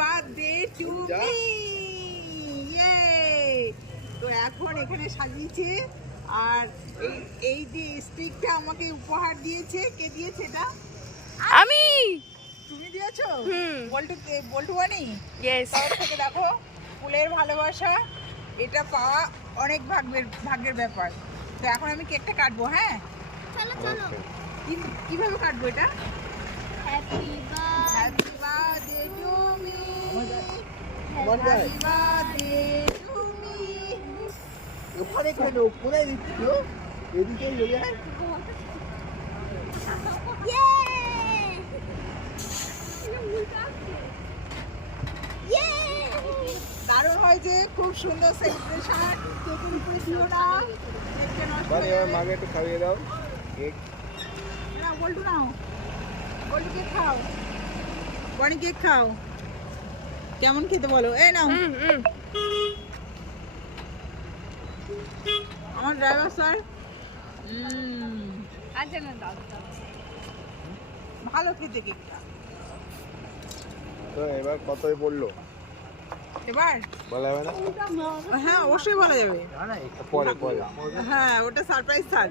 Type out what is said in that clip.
Birthday to me. তো এখন এখানে সাজিয়েছে, আর এই যে স্টিকটা আমাকে উপহার দিয়েছে। কে দিয়েছে এটা? আমি। তুমি দিয়েছো? হুম। বল্টু বানি? ইয়েস। তার থেকে দেখো ফুলের ভালোবাসা, এটা পাওয়া অনেক ভাগ্যের ব্যাপার। তো এখন আমি কেকটা কাটবো। হ্যাঁ, চলো চলো। কিভাবে কাটবো এটা? Happy happy birthday to me, আমার গায়ে হ্যাপি বার্থডে টু মি। ওখানে কেন কোথায় দিচ্ছিল? এদিকে ইয়ে দারুণ হয়েছে, খুব সুন্দর সেলিব্রেশন। কেকের উপরে দিও না, কেকটা নষ্ট মানে হয়ে যাবে। মাকে একটু খাইয়ে দাও কেক। নাও বল্টু, নাও বল্টু, কেক খাও। বনি কেক খাও। কেমন খেতে বলো? এই নাও। আমার ড্রাইভার স্যার ভালো খেতে কেকটা। তো এবার কতই পড়লো এবার বলা যাবে না? হ্যাঁ, অবশ্যই বলা যাবে। পরে পরে হ্যাঁ, ওটা সারপ্রাইজ থাক।